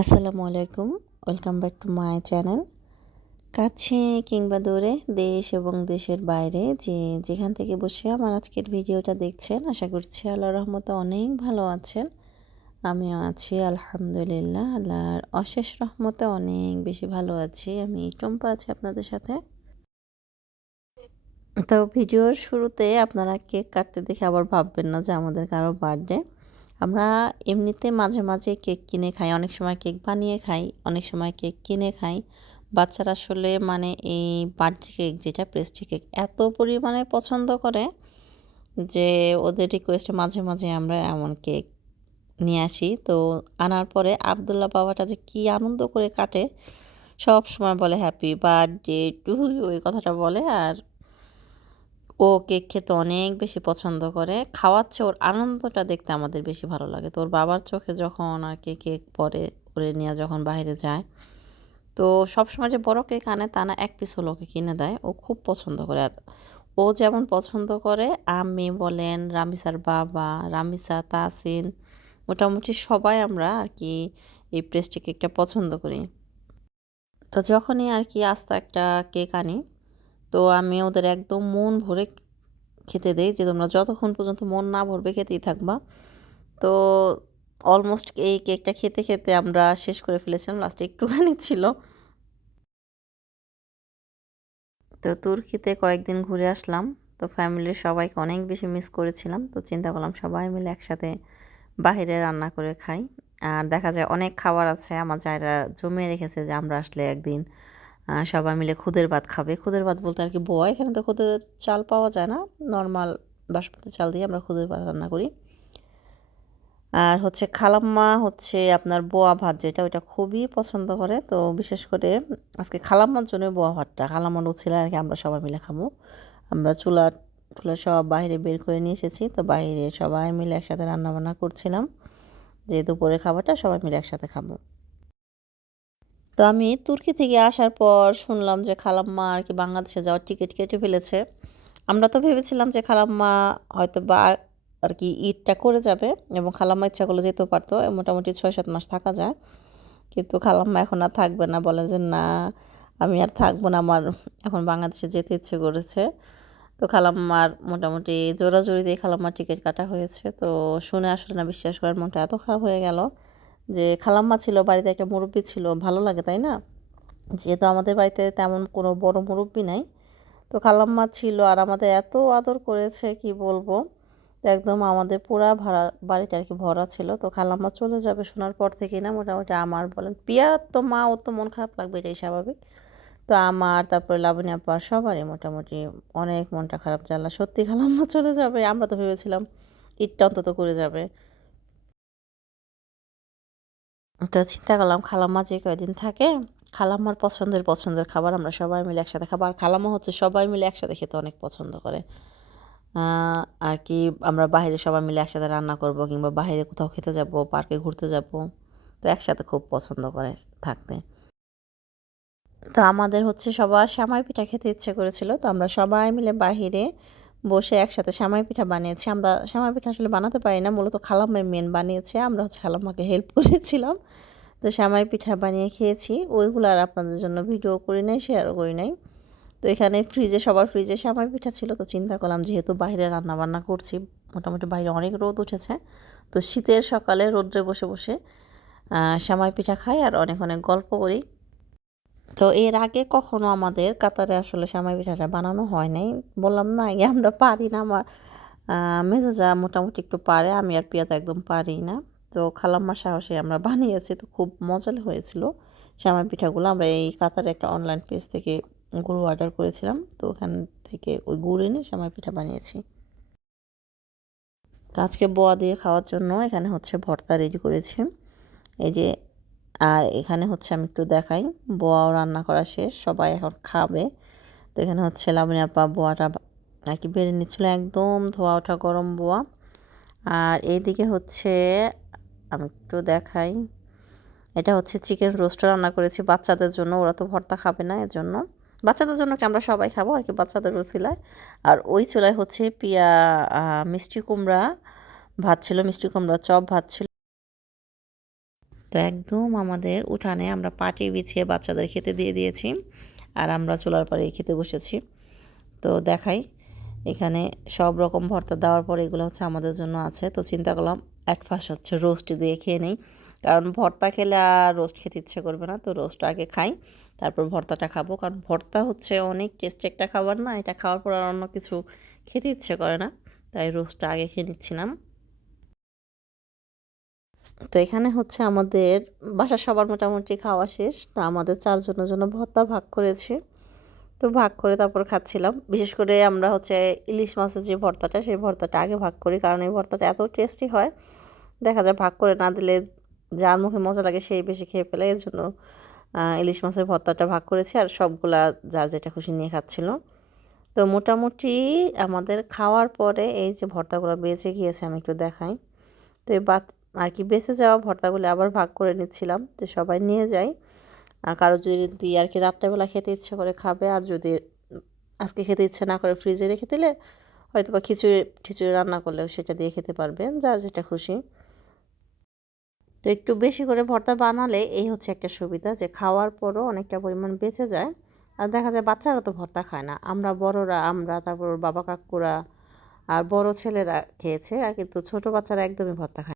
আসসালামু আলাইকুম। Welcome back to my channel কাছে কিংবা দূরে দেশ এবং দেশের বাইরে যে যেখান থেকে বসে আমার আজকের ভিডিওটা দেখছেন, আশা করছি আল্লাহ রহমতে অনেক ভালো আছেন। আমিও আছি, আলহামদুলিল্লাহ, আল্লাহর অশেষ রহমতে অনেক বেশি ভালো আছি। আমি টম্পা আছি আপনাদের সাথে। তো ভিডিওর শুরুতে আপনারা কেক কাটতে দেখে আবার ভাববেন না যে আমাদের কারও বার্থডে আমরা এমনিতে মাঝে মাঝে কেক কিনে খাই, অনেক সময় কেক বানিয়ে খাই, অনেক সময় কেক কিনে খাই। বাচ্চারা আসলে মানে এই বার্থডে কেক যেটা পেস্ট্রি কেক এত পরিমাণে পছন্দ করে যে ওদের রিকোয়েস্টে মাঝে মাঝে আমরা এমন কেক নিয়ে আসি। তো আনার পরে আবদুল্লাহ বাবাটা যে কী আনন্দ করে কাটে, সব সময় বলে হ্যাপি বার্থডে টু ওই কথাটা বলে। আর ও কেক খেতে অনেক বেশি পছন্দ করে। খাওয়াচ্ছে, ওর আনন্দটা দেখতে আমাদের বেশি ভালো লাগে। তো ওর বাবার চোখে যখন আর কি কেক পরে, ওরে নিয়ে যখন বাইরে যায়, তো সবসময় যে বড় কেক আনে তা না, এক পিস হলো ওকে কিনে দেয়। ও খুব পছন্দ করে। আর ও যেমন পছন্দ করে, আমি বলেন রামিসার বাবা, রামিসা তাসিন মোটামুটি সবাই আমরা আর কি এই প্রেস্টি কেকটা পছন্দ করি। তো যখনই আর কি আস্তে একটা কেক আনি তো আমি ওদের একদম মন ভরে খেতে দেই যে তোমরা যতক্ষণ পর্যন্ত মন না ভরবে খেতেই থাকবা। তো অলমোস্ট এই কেকটা খেতে খেতে আমরা শেষ করে ফেলেছিলাম লাস্টে একটুখানি ছিল। তো তুর্কিতে কয়েকদিন ঘুরে আসলাম, তো ফ্যামিলির সবাইকে অনেক বেশি মিস করেছিলাম। তো চিন্তা করলাম সবাই মিলে একসাথে বাহিরে রান্না করে খাই। আর দেখা যায় অনেক খাবার আছে, আমার যারা জমিয়ে রেখেছে যে আমরা আসলে একদিন সবাই মিলে খুদের ভাত খাবে। খুদের ভাত বলতে আর কি বয়। এখানে তো খুদের চাল পাওয়া যায় না। নর্মাল বাসমতি চাল দিয়ে আমরা খুদের ভাত রান্না করি। আর হচ্ছে খালাম্মা হচ্ছে আপনার বোয়া ভাত, যেটা ওইটা খুবই পছন্দ করে। তো বিশেষ করে আজকে খালাম্মার জন্য বোয়া ভাতটা। খালাম্মার ছিল আর কি আমরা সবাই মিলে খাব। আমরা চুলা টুলা সব বাইরে বের করে নিয়ে এসেছি। তো বাইরে সবাই মিলে একসাথে রান্নাবান্না করছিলাম। যে দুপুরে খাবারটা সবাই মিলে একসাথে খাব। তো আমি তুর্কি থেকে আসার পর শুনলাম যে খালাম্মা আর কি বাংলাদেশে যাওয়ার টিকিট কেটে ফেলেছে। আমরা তো ভেবেছিলাম যে খালাম্মা হয়তো বা আর কি ঈদটা করে যাবে এবং খালাম্মা ইচ্ছা করলে যেতেও পারতো মোটামুটি ছয় সাত মাস থাকা যায়। কিন্তু খালাম্মা এখন আর থাকবে না, বলে যে না, আমি আর থাকব না, আমার এখন বাংলাদেশে যেতে ইচ্ছে করেছে। তো খালাম্মার মোটামুটি জোরাজোরি দিয়ে খালাম্মার টিকিট কাটা হয়েছে। তো শুনে আসলে না, বিশ্বাস করার মনটা এত খারাপ হয়ে গেল। যে খালাম্মা ছিল, বাড়িতে একটা মুরব্বী ছিল, ভালো লাগে, তাই না? যেহেতু আমাদের বাড়িতে তেমন কোনো বড় মুরব্বী নাই। তো খালাম্মা ছিল আর আমাদের এত আদর করেছে, কি বলব? একদম আমাদের পুরা ভাড়া, বাড়িটা আর কি ভরা ছিল। তো খালাম্মা চলে যাবে শোনার পর থেকেই না, মোটামুটি আমার বলেন, পিয়া তো মা ও তো মন খারাপ লাগবে এটাই স্বাভাবিক। তো আমার, তারপরে লাবণী আপা, সবারই মোটামুটি অনেক মনটা খারাপ জ্বালা। সত্যি খালাম্মা চলে যাবে, আমরা তো ভেবেছিলাম ঈদটা অন্তত করে যাবে। তো চিন্তা করলাম খালাম্মা যে কয়দিন থাকে, খালাম্মার পছন্দের পছন্দের খাবার আমরা সবাই মিলে একসাথে খাবার খালাম্মা হচ্ছে সবাই মিলে একসাথে খেতে অনেক পছন্দ করে। আর কি আমরা বাইরে সবাই মিলে একসাথে রান্না করব কিংবা বাইরে কোথাও খেতে যাব, পার্কে ঘুরতে যাব, তো একসাথে খুব পছন্দ করে থাকতে। তো আমাদের হচ্ছে সবার সামাই পিঠা খেতে ইচ্ছে করেছিল, তো আমরা সবাই মিলে বাহিরে বসে একসাথে সামাই পিঠা বানিয়েছি। আমরা সামাই পিঠা আসলে বানাতে পারি না, মূলত খালাম্মাই মেন বানিয়েছে। আমরা হচ্ছে খালাম্মাকে হেল্প করেছিলাম। তো সামাই পিঠা বানিয়ে খেয়েছি। ওইগুলো আর আপনাদের জন্য ভিডিও করি নাই শেয়ারও করি নাই। তো এখানে ফ্রিজে সবার ফ্রিজে সামাই পিঠা ছিল। তো চিন্তা করলাম যেহেতু বাইরে রান্না বান্না করছি, মোটামুটি বাইরে অনেক রোদ উঠেছে। তো শীতের সকালে রোদ্রে বসে বসে সামাই পিঠা খাই আর অনেক অনেক গল্প করি। তো এর আগে কখনো আমাদের কাতারে আসলে সামাই পিঠাটা বানানো হয় নাই। বললাম, না আগে আমরা পারি না, আমার মেজাজা মোটামুটি একটু পারে, আমি আর পিয়াতে একদম পারি না। তো খালাম্মার সাহসে আমরা বানিয়েছি, তো খুব মজাল হয়েছিল সামাই পিঠাগুলো। আমরা এই কাতারে একটা অনলাইন পেজ থেকে গুঁড়ো অর্ডার করেছিলাম, তো ওখান থেকে ওই গুড় এনে সামাই পিঠা বানিয়েছি। তো আজকে বোয়া দিয়ে খাওয়ার জন্য এখানে হচ্ছে ভর্তা রেডি করেছি। এই যে আর এখানে হচ্ছে আমি একটু দেখাই। বোয়াও রান্না করা শেষ, সবাই এখন খাবে। তো এখানে হচ্ছে লাবণী আপা বোয়াটা আর কি বেড়ে নিচ্ছিলো একদম ধোয়া ওঠা গরম বোয়া। আর এইদিকে হচ্ছে আমি একটু দেখাই। এটা হচ্ছে চিকেন রোস্ট রান্না করেছি বাচ্চাদের জন্য, ওরা তো ভর্তা খাবে না এর জন্য বাচ্চাদের জন্য কি আমরা সবাই খাব আর কি? বাচ্চাদের চুলায় আর ওই চুলায় হচ্ছে পিয়া মিষ্টি কুমড়া ভাত ছিল, মিষ্টি কুমড়া, চপ ভাত ছিল। তো একদম আমাদের উঠানে আমরা পাটি বিছিয়ে বাচ্চাদের খেতে দিয়ে দিয়েছি আর আমরা চুলার পাড়ে খেতে বসেছি। তো দেখাই, এখানে সব রকম ভর্তা দেওয়ার পর এগুলো হচ্ছে আমাদের জন্য আছে। তো চিন্তা করলাম এক ফার্স্ট হচ্ছে রোস্ট দিয়ে খেয়ে নেই। কারণ ভর্তা খেলে আর রোস্ট খেতে ইচ্ছে করবে না, তো রোস্ট আগে খাই, তারপর ভর্তাটা খাব। কারণ ভর্তা হচ্ছে অনেক টেস্টি একটা খাবার না, এটা খাওয়ার পর আর অন্য কিছু খেতে ইচ্ছে করে না, তাই রোস্টটা আগে খেয়ে নিচ্ছিলাম। তো এখানে হচ্ছে আমাদের বাসার সবার মোটামুটি খাওয়া শেষ। তো আমাদের চারজনের জন্য ভর্তা ভাগ করেছে। তো ভাগ করে তারপর খাচ্ছিলাম। বিশেষ করে আমরা হচ্ছে ইলিশ মাছের যে ভর্তাটা, সেই ভর্তাটা আগে ভাগ করি, কারণ এই ভর্তাটা এত টেস্টি হয়। দেখা যায় ভাগ করে না দিলে যার মুখে মজা লাগে সেই বেশি খেয়ে ফেলে। এর জন্য ইলিশ মাছের ভর্তাটা ভাগ করেছি আর সবগুলা যার যেটা খুশি নিয়ে খাচ্ছিল। তো মোটামুটি আমাদের খাওয়ার পরে এই যে ভর্তাগুলো বেঁচে গিয়েছে, আমি একটু দেখাই। তো এই আর কি, বেঁচে যাওয়া ভর্তাগুলো আবার ভাগ করে নিচ্ছিলাম, তো সবাই নিয়ে যাই আর কারও যদি আর কি রাত্রেবেলা খেতে ইচ্ছে করে খাবে, আর যদি আজকে খেতে ইচ্ছে না করে ফ্রিজে রেখে দিলে হয়তো বা খিচুড়ি খিচুড়ি রান্না করলেও সেটা দিয়ে খেতে পারবে, যার যেটা খুশি। তো একটু বেশি করে ভর্তা বানালে এই হচ্ছে একটা সুবিধা যে খাওয়ার পরও অনেকটা পরিমাণ বেঁচে যায়। আর দেখা যায় বাচ্চারা তো ভর্তা খায় না, আমরা বড়রা, আমরা, তারপর বাবা কাকুরা, আর বড় ছেলেরা খেয়েছে, আর কিন্তু ছোট বাচ্চারা একদমই ভর্তা খায়